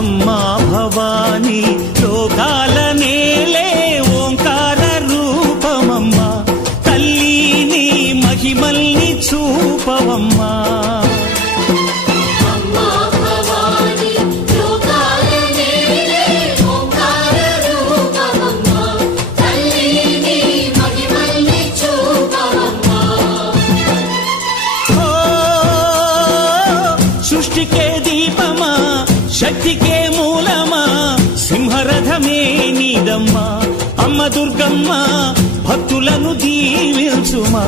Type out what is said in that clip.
అమ్మా భవాని లోకాల నేలే ఓంకార రూపమమ్మా తల్లిని మహిమల్ని చూపవమ్మా సృష్టికే దీపమా శక్తికే మూలమా సింహరథమే నీదమ్మా అమ్మ దుర్గమ్మ భక్తులను దీవించుమా